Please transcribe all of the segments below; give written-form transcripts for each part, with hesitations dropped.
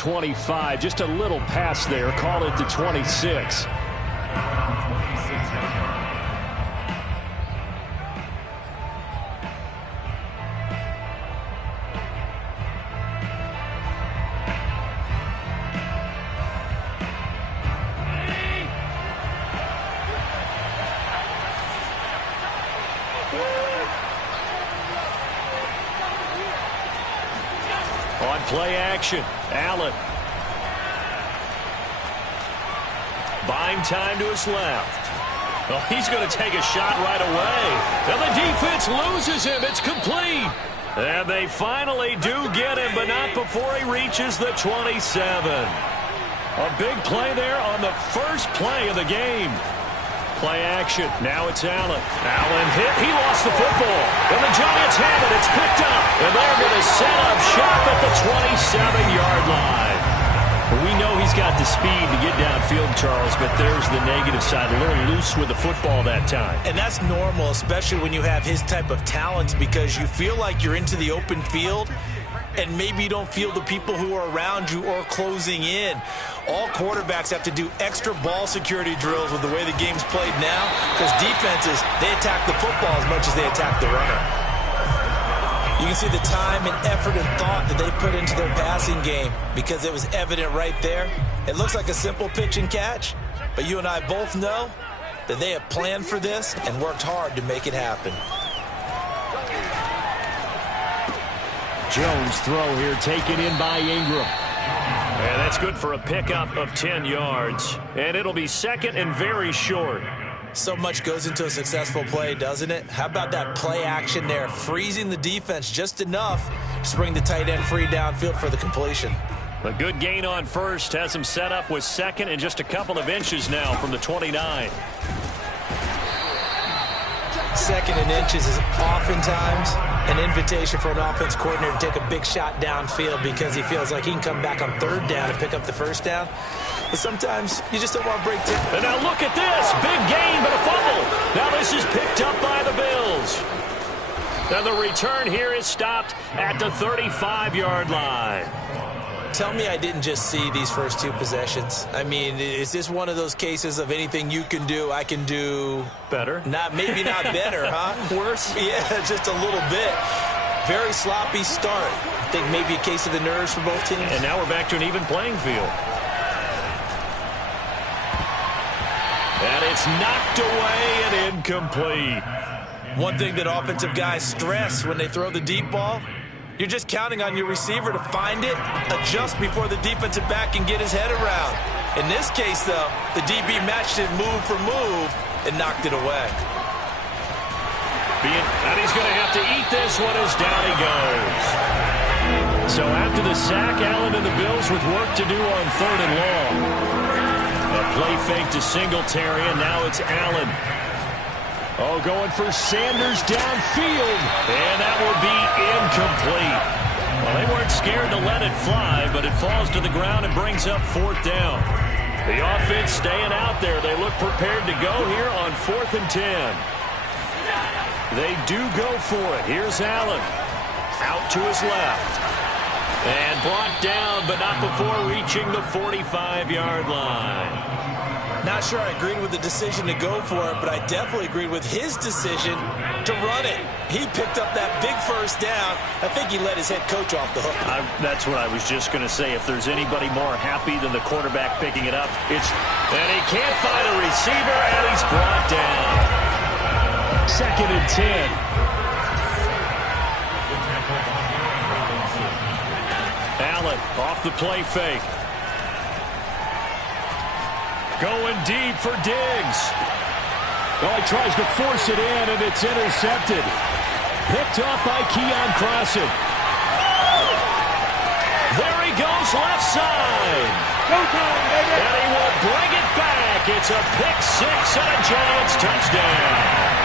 25. Just a little pass there. Call it the 26. On play action, Allen. Buying time to his left. Well, he's going to take a shot right away. And the defense loses him. It's complete. And they finally do get him, but not before he reaches the 27. A big play there on the first play of the game. Play action. Now it's Allen. Allen hit. He lost the football. And the Giants have it. It's picked up. And they're going to set up shop at the 27-yard line. We know he's got the speed to get downfield, Charles, but there's the negative side. A little loose with the football that time. And that's normal, especially when you have his type of talents, because you feel like you're into the open field and maybe you don't feel the people who are around you or closing in. All quarterbacks have to do extra ball security drills with the way the game's played now, because defenses, they attack the football as much as they attack the runner. You can see the time and effort and thought that they put into their passing game, because it was evident right there. It looks like a simple pitch and catch, but you and I both know that they have planned for this and worked hard to make it happen. Jones throw here taken in by Ingram. And that's good for a pickup of 10 yards. And it'll be second and very short. So much goes into a successful play, doesn't it? How about that play action there, freezing the defense just enough to bring the tight end free downfield for the completion. A good gain on first has him set up with second and just a couple of inches now from the 29. Second and inches is oftentimes an invitation for an offense coordinator to take a big shot downfield because he feels like he can come back on third down and pick up the first down. But sometimes you just don't want to break down. And now look at this. Big gain, but a fumble. Now this is picked up by the Bills. And the return here is stopped at the 35-yard line. Tell me I didn't just see these first two possessions. I mean, is this one of those cases of anything you can do, I can do better? Maybe not better, huh? Worse? Yeah, just a little bit. Very sloppy start. I think maybe a case of the nerves for both teams. And now we're back to an even playing field. And it's knocked away and incomplete. One thing that offensive guys stress when they throw the deep ball, you're just counting on your receiver to find it, adjust before the defensive back can get his head around. In this case, though, the DB matched it move for move and knocked it away. And he's going to have to eat this one as down he goes. So after the sack, Allen and the Bills with work to do on third and long. A play fake to Singletary, and now it's Allen. Oh, going for Sanders downfield. And that will be incomplete. Well, they weren't scared to let it fly, but it falls to the ground and brings up fourth down. The offense staying out there. They look prepared to go here on 4th and 10. They do go for it. Here's Allen. Out to his left. And brought down, but not before reaching the 45-yard line. Not sure I agreed with the decision to go for it, but I definitely agreed with his decision to run it. He picked up that big first down. I think he let his head coach off the hook. That's what I was just going to say. If there's anybody more happy than the quarterback picking it up, it's... And he can't find a receiver, and he's brought down. 2nd and 10. Allen off the play fake. Going deep for Diggs. Well, he tries to force it in, and it's intercepted. Picked off by Keon Crossen. There he goes, left side. And he will bring it back. It's a pick six and a Giants touchdown.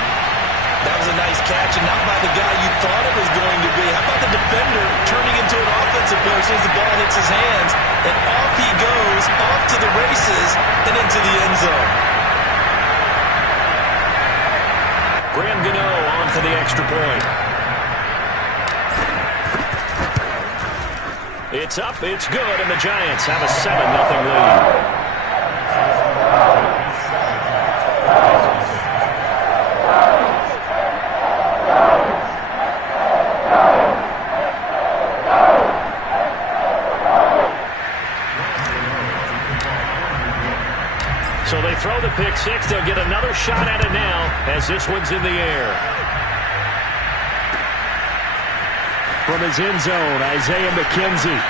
That was a nice catch, and not by the guy you thought it was going to be. How about the defender turning into an offensive player as soon as the ball hits his hands, and off he goes, off to the races, and into the end zone. Graham Gano on for the extra point. It's up, it's good, and the Giants have a 7-0 lead. So they throw the pick six. They'll get another shot at it now as this one's in the air. From his end zone, Isaiah McKenzie.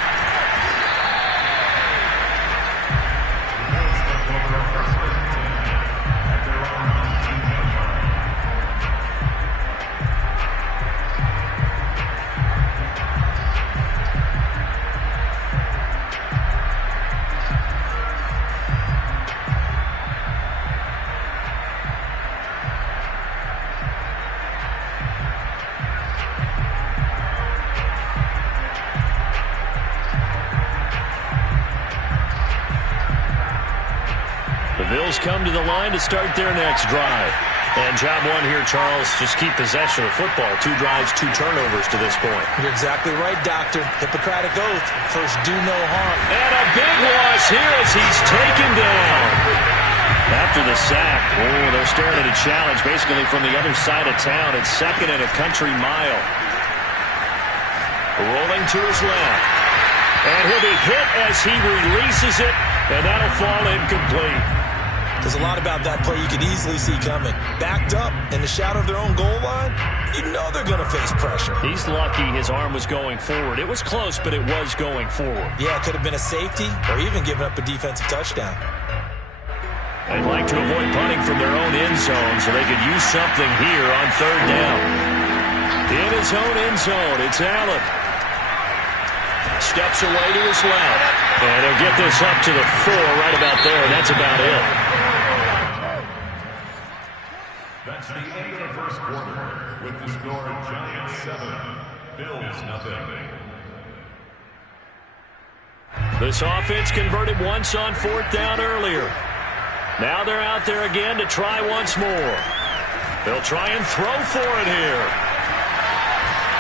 The Bills come to the line to start their next drive. And job one here, Charles, just keep possession of football. 2 drives, 2 turnovers to this point. You're exactly right, Doctor. Hippocratic oath. First, do no harm. And a big loss here as he's taken down. After the sack, they're staring at a challenge basically from the other side of town. It's 2nd and a country mile. Rolling to his left. And he'll be hit as he releases it, and that'll fall incomplete. There's a lot about that play you could easily see coming. Backed up in the shadow of their own goal line, you know they're going to face pressure. He's lucky his arm was going forward. It was close, but it was going forward. Yeah, it could have been a safety or even given up a defensive touchdown. They'd like to avoid punting from their own end zone so they could use something here on 3rd down. In his own end zone, it's Allen. Steps away to his left. And he'll get this up to the 4 right about there, and that's about it. That's the end of the first quarter with the score Giants 7, Bills 0. This offense converted once on 4th down earlier. Now they're out there again to try once more. They'll try and throw for it here.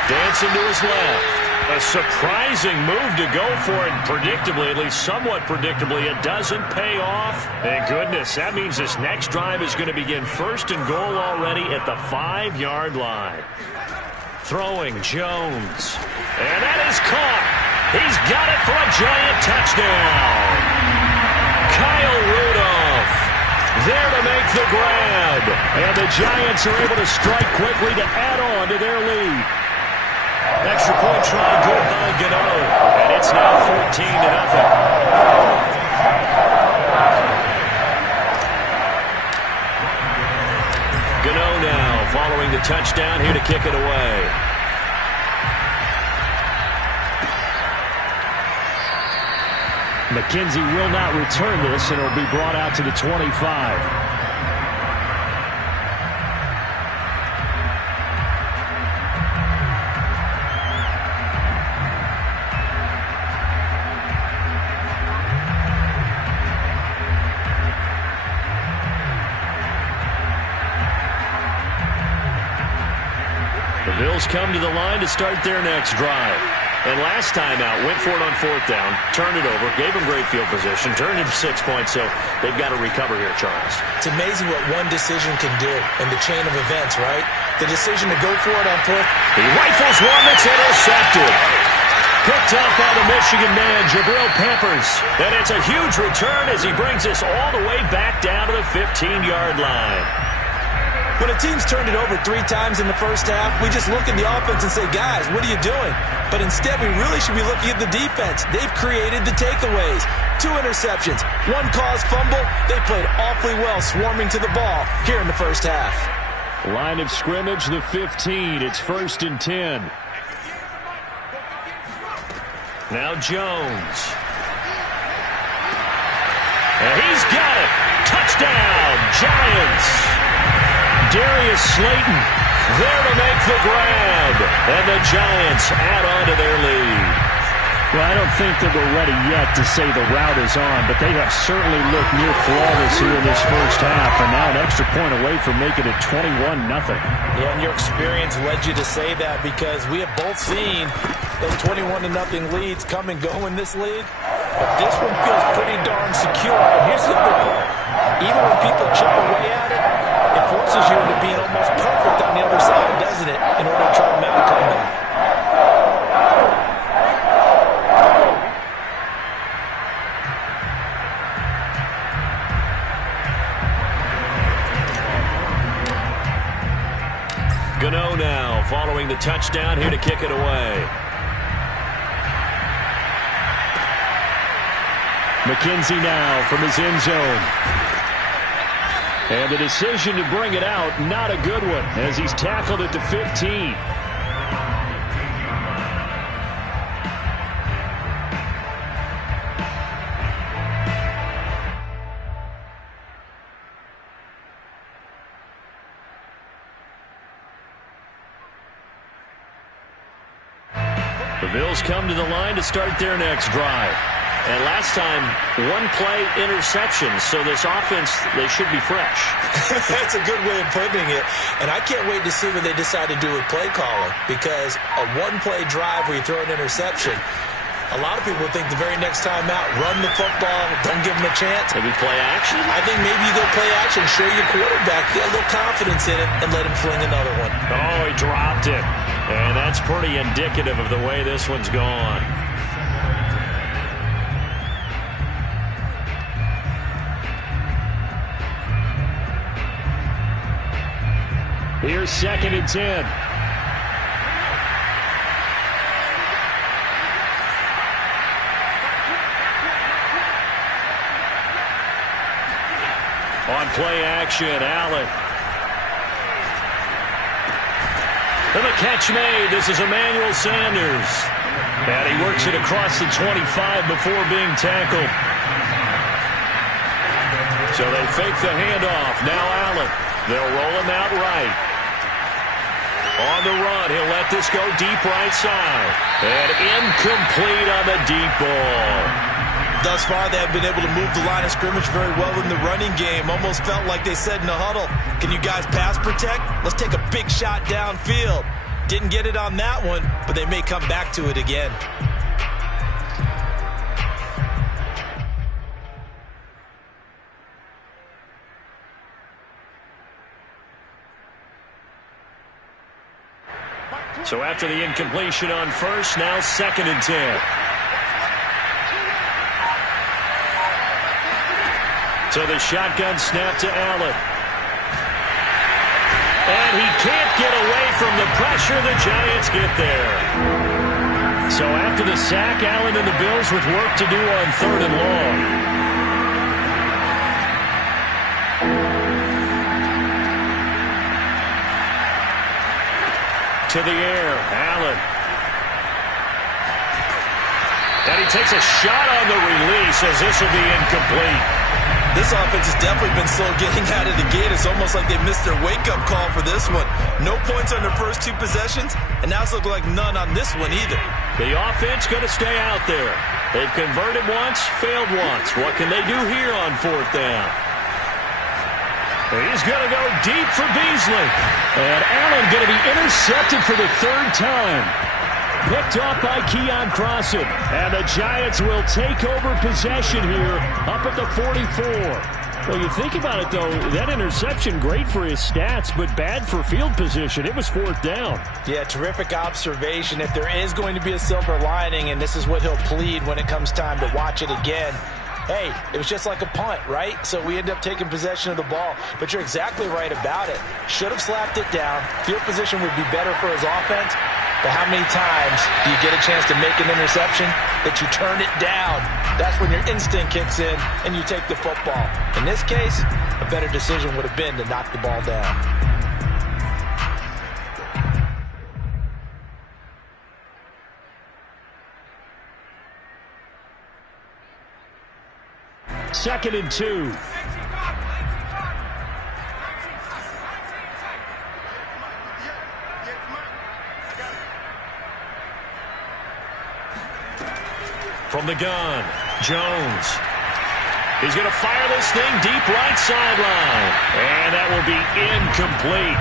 Dancing to his left. A surprising move to go for it, predictably, at least somewhat predictably. It doesn't pay off. Thank goodness. That means this next drive is going to begin 1st and goal already at the 5-yard line. Throwing Jones. And that is caught. He's got it for a Giant touchdown. Kyle Rudolph there to make the grab. And the Giants are able to strike quickly to add on to their lead. Extra point try good by Gano. And it's now 14-0. Gano now following the touchdown here to kick it away. McKenzie will not return this, and it'll be brought out to the 25. The Bills come to the line to start their next drive. And last time out, went for it on 4th down, turned it over, gave them great field position, turned it 6 points, so they've got to recover here, Charles. It's amazing what one decision can do in the chain of events, right? The decision to go for it on 4th. He rifles one that's intercepted. Picked up by the Michigan man, Jabril Peppers. And it's a huge return as he brings us all the way back down to the 15-yard line. When a team's turned it over 3 times in the first half, we just look at the offense and say, guys, what are you doing? But instead, we really should be looking at the defense. They've created the takeaways. 2 interceptions, 1 caused fumble. They played awfully well swarming to the ball here in the first half. Line of scrimmage, the 15. It's 1st and 10. Now Jones. And he's got it. Touchdown, Giants. Darius Slayton there to make the grab. And the Giants add on to their lead. Well, I don't think that we're ready yet to say the route is on, but they have certainly looked near flawless here in this first half, and now an extra point away from making it 21-0. Yeah, and your experience led you to say that because we have both seen those 21-0 leads come and go in this league. But this one feels pretty darn secure. And here's the other part. Even when people chip away at it, it forces you into being almost perfect on the other side, doesn't it, in order to try to mount a comeback. Gano now following the touchdown here to kick it away. McKenzie now from his end zone. And the decision to bring it out, not a good one, as he's tackled at the 15. The Bills come to the line to start their next drive. And last time, one-play interception, so this offense, they should be fresh. That's a good way of putting it. And I can't wait to see what they decide to do with play calling, because a one-play drive where you throw an interception, a lot of people think the very next time out, run the football, don't give them a chance. Maybe play action? I think maybe you go play action, show your quarterback, get a little confidence in it, and let him fling another one. Oh, he dropped it. And that's pretty indicative of the way this one's gone. Here's 2nd and 10. On play action, Allen. And the catch made. This is Emmanuel Sanders. And he works it across the 25 before being tackled. So they fake the handoff. Now Allen. They'll roll him out right. On the run, he'll let this go deep right side. And incomplete on the deep ball. Thus far, they have been able to move the line of scrimmage very well in the running game. Almost felt like they said in the huddle, can you guys pass protect? Let's take a big shot downfield. Didn't get it on that one, but they may come back to it again. So after the incompletion on first, now 2nd and 10. So the shotgun snap to Allen. And he can't get away from the pressure. The Giants get there. So after the sack, Allen and the Bills with work to do on 3rd and long. To the air, Allen. And he takes a shot on the release as this will be incomplete. This offense has definitely been slow getting out of the gate. It's almost like they missed their wake-up call for this one. No points on their first 2 possessions, and now it's looking like none on this one either. The offense going to stay out there. They've converted once, failed once. What can they do here on 4th down? He's going to go deep for Beasley. And Allen going to be intercepted for the 3rd time. Picked off by Keon Crossan. And the Giants will take over possession here up at the 44. Well, you think about it, though, that interception, great for his stats, but bad for field position. It was 4th down. Yeah, terrific observation. If there is going to be a silver lining, and this is what he'll plead when it comes time to watch it again, hey, it was just like a punt, right? So we end up taking possession of the ball. But you're exactly right about it. Should have slapped it down. Field position would be better for his offense. But how many times do you get a chance to make an interception that you turn it down? That's when your instinct kicks in and you take the football. In this case, a better decision would have been to knock the ball down. Second and 2. from the gun. Jones. He's going to fire this thing deep right sideline. And that will be incomplete.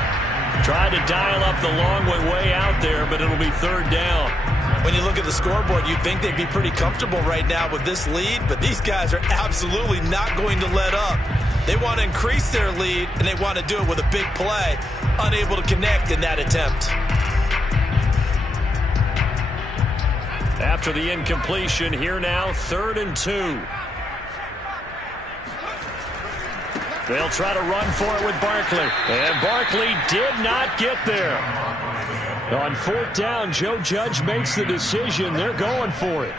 Tried to dial up the long way out there, but it'll be third down. When you look at the scoreboard, you'd think they'd be pretty comfortable right now with this lead, but these guys are absolutely not going to let up. They want to increase their lead, and they want to do it with a big play. Unable to connect in that attempt. After the incompletion, here now, 3rd and 2. They'll try to run for it with Barkley. And Barkley did not get there. On 4th down, Joe Judge makes the decision. They're going for it.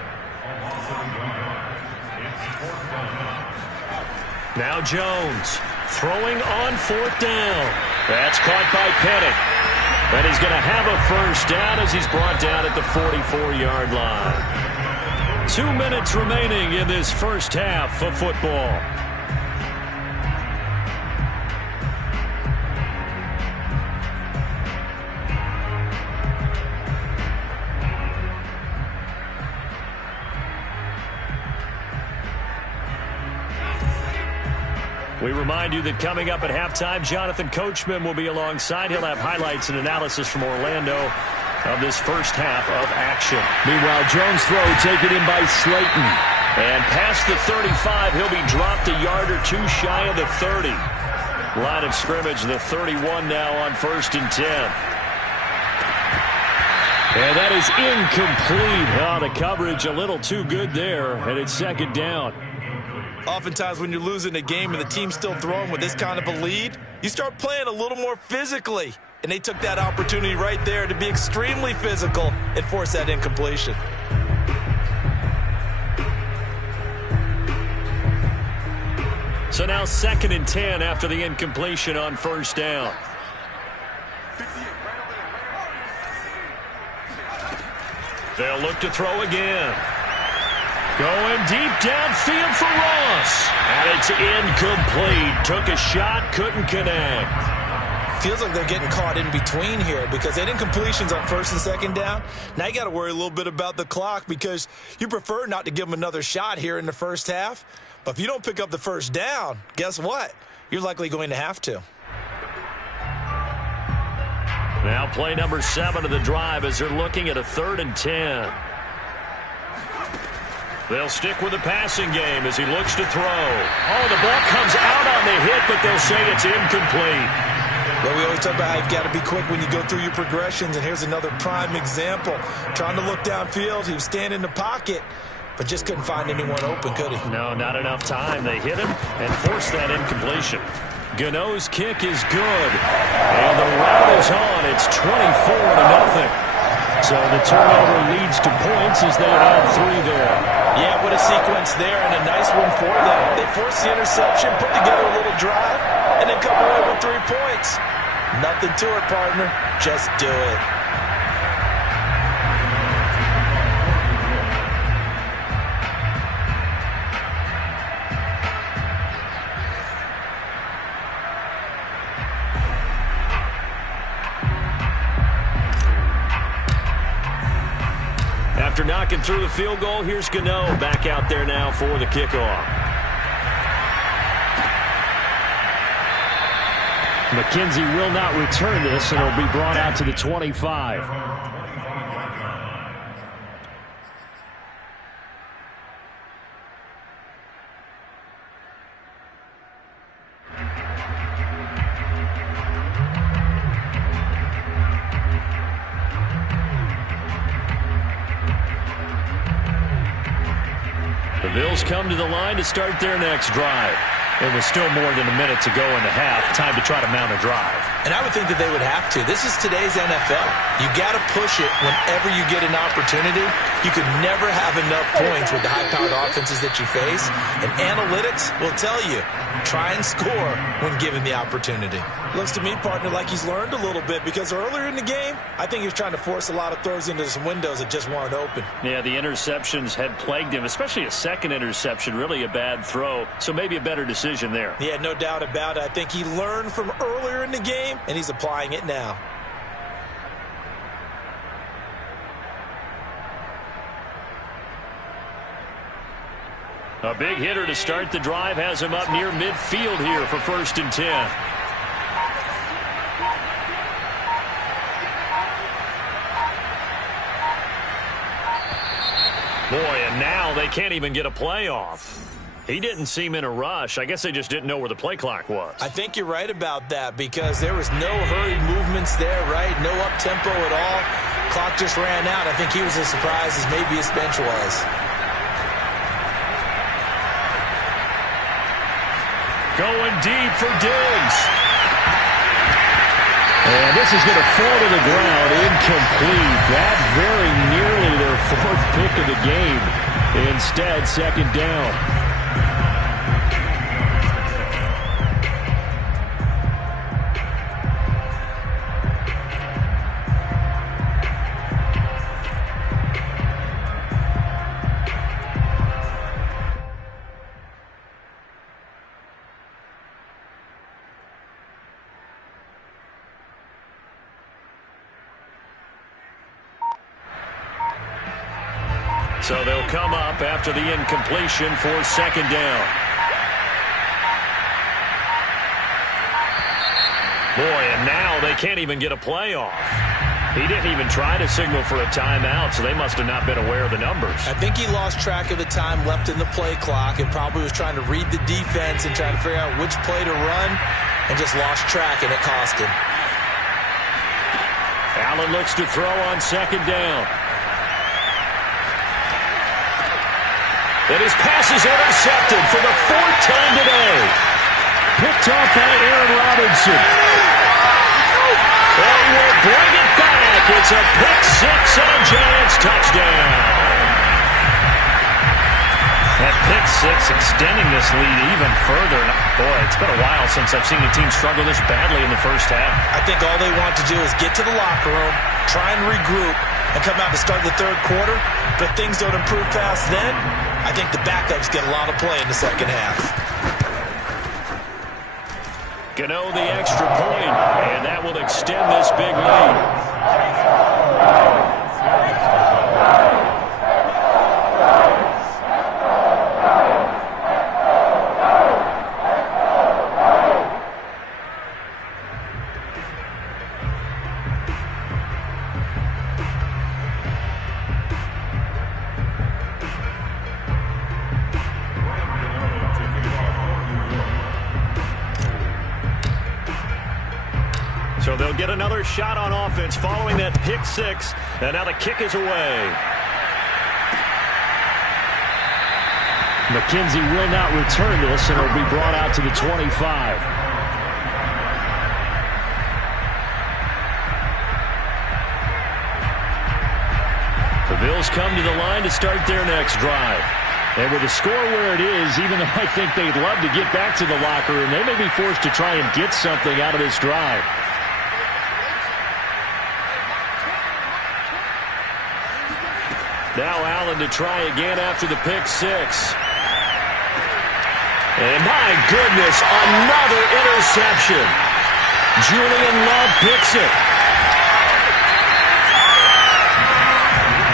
Now Jones throwing on 4th down. That's caught by Pettit. And he's going to have a first down as he's brought down at the 44-yard line. 2 minutes remaining in this first half of football. We remind you that coming up at halftime, Jonathan Coachman will be alongside. He'll have highlights and analysis from Orlando of this first half of action. Meanwhile, Jones' throw taken in by Slayton. And past the 35, he'll be dropped a yard or two shy of the 30. Line of scrimmage, the 31 now on 1st and 10. And that is incomplete. Oh, the coverage a little too good there, and it's 2nd down. Oftentimes when you're losing a game and the team's still throwing with this kind of a lead, you start playing a little more physically. And they took that opportunity right there to be extremely physical and force that incompletion. So now 2nd and 10 after the incompletion on 1st down. They'll look to throw again. Going deep downfield for Ross. And it's incomplete. Took a shot, couldn't connect. Feels like they're getting caught in between here because they had incompletions on 1st and 2nd down. Now you got to worry a little bit about the clock because you prefer not to give them another shot here in the first half. But if you don't pick up the first down, guess what? You're likely going to have to. Now play number 7 of the drive as they're looking at a 3rd and 10. They'll stick with the passing game as he looks to throw. Oh, the ball comes out on the hit, but they'll say it's incomplete. Well, we always talk about how you've got to be quick when you go through your progressions, and here's another prime example. Trying to look downfield, he was standing in the pocket, but just couldn't find anyone open, could he? No, not enough time. They hit him and forced that incompletion. Gano's kick is good, and the rout is on. It's 24-0. So the turnover leads to points as they add 3 there. Yeah, what a sequence there, and a nice one for them. They forced the interception, put together a little drive, and then come away with 3 points. Nothing to it, partner. Just do it. After knocking through the field goal, here's Gano back out there now for the kickoff. McKenzie will not return this, and it'll be brought out to the 25. The Bills come to the line to start their next drive. It was still more than a minute to go in the half. Time to try to mount a drive. And I would think that they would have to. This is today's NFL. You got to push it whenever you get an opportunity. You could never have enough points with the high-powered offenses that you face. And analytics will tell you, try and score when given the opportunity. Looks to me, partner, like he's learned a little bit because earlier in the game, I think he was trying to force a lot of throws into some windows that just weren't open. Yeah, the interceptions had plagued him, especially a second interception, really a bad throw. So maybe a better decision there. Yeah, no doubt about it. I think he learned from earlier in the game, and he's applying it now. A big hitter to start the drive has him up near midfield here for 1st and 10. Boy, and now they can't even get a play off. He didn't seem in a rush. I guess they just didn't know where the play clock was. I think you're right about that because there was no hurried movements there, right? No up-tempo at all. Clock just ran out. I think he was as surprised as maybe his bench was. Going deep for Diggs. And this is going to fall to the ground, incomplete. That very nearly their 4th pick of the game. Instead, 2nd down. So they'll come up after the incompletion for 2nd down. Boy, and now they can't even get a play off. He didn't even try to signal for a timeout, so they must have not been aware of the numbers. I think he lost track of the time left in the play clock and probably was trying to read the defense and trying to figure out which play to run and just lost track, and it cost him. Allen looks to throw on 2nd down. And his pass is intercepted for the 4th time today. Picked off by Aaron Robinson. And he will bring it back. It's a pick 6 and a Giants touchdown. That pick 6 extending this lead even further. And boy, it's been a while since I've seen a team struggle this badly in the first half. I think all they want to do is get to the locker room, try and regroup, and come out to start the 3rd quarter. But things don't improve fast then. I think the backups get a lot of play in the 2nd half. Gano the extra point, and that will extend this big lead. So they'll get another shot on offense following that pick 6. And now the kick is away. McKenzie will not return this, and it'll be brought out to the 25. The Bills come to the line to start their next drive. And with the score where it is, even though I think they'd love to get back to the locker room, they may be forced to try and get something out of this drive. Now Allen to try again after the pick 6. And my goodness, another interception. Julian Love picks it.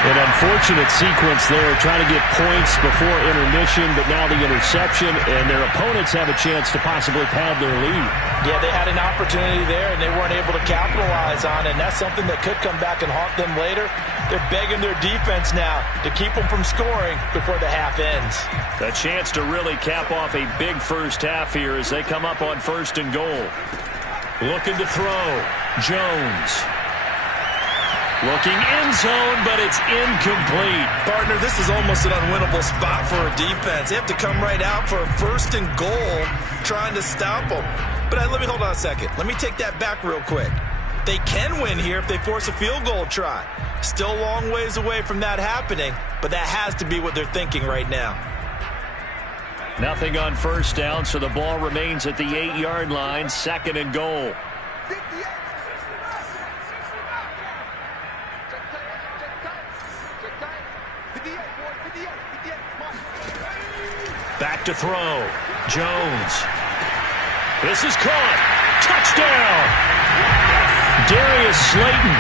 An unfortunate sequence there, trying to get points before intermission, but now the interception, and their opponents have a chance to possibly pad their lead. Yeah, they had an opportunity there, and they weren't able to capitalize on it, and that's something that could come back and haunt them later. They're begging their defense now to keep them from scoring before the half ends. A chance to really cap off a big first half here as they come up on 1st and goal. Looking to throw. Jones. Looking end zone, but it's incomplete. Partner, this is almost an unwinnable spot for a defense. They have to come right out for a 1st and goal trying to stop them. But let me hold on a second. Let me take that back real quick. They can win here if they force a field goal try. Still a long ways away from that happening, but that has to be what they're thinking right now. Nothing on 1st down, so the ball remains at the 8-yard line, 2nd and goal. Back to throw. Jones. This is caught. Touchdown. Darius Slayton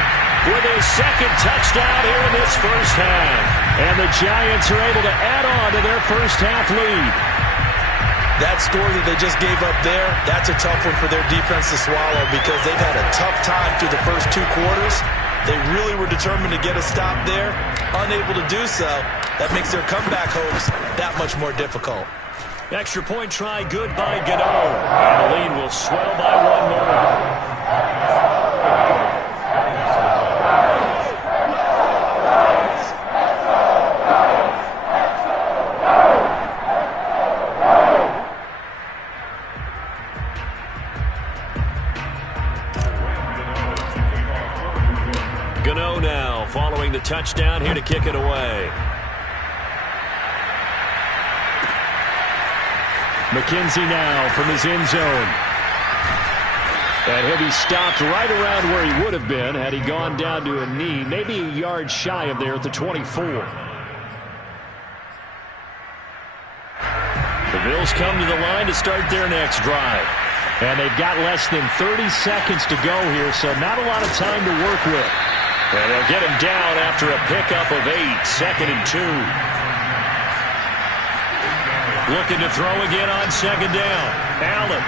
with his second touchdown here in this first half. And the Giants are able to add on to their first half lead. That score that they just gave up there, that's a tough one for their defense to swallow because they've had a tough time through the first two quarters. They really were determined to get a stop there, unable to do so. That makes their comeback hopes that much more difficult. Extra point try good by Gano. And the lead will swell by one more. Gano now following the touchdown here to kick it away. McKenzie now from his end zone. And he'll be stopped right around where he would have been had he gone down to a knee, maybe a yard shy of there at the 24. The Bills come to the line to start their next drive. And they've got less than 30 seconds to go here, so not a lot of time to work with. And they'll get him down after a pickup of 8, 2nd and 2. Looking to throw again on second down. Allen.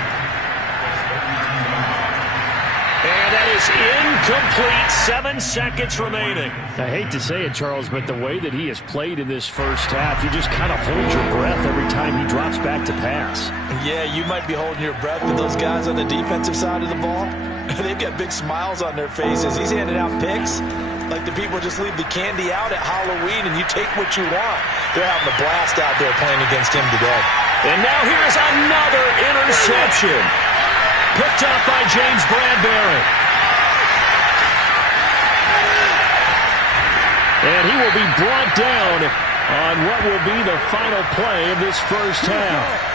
And that is incomplete. 7 seconds remaining. I hate to say it, Charles, but the way that he has played in this first half, you just kind of hold your breath every time he drops back to pass. Yeah, you might be holding your breath, but those guys on the defensive side of the ball, they've got big smiles on their faces. He's handing out picks like the people just leave the candy out at Halloween and you take what you want. They're having a blast out there playing against him today. And now here's another interception. Picked up by James Bradbury. And he will be brought down on what will be the final play of this first half.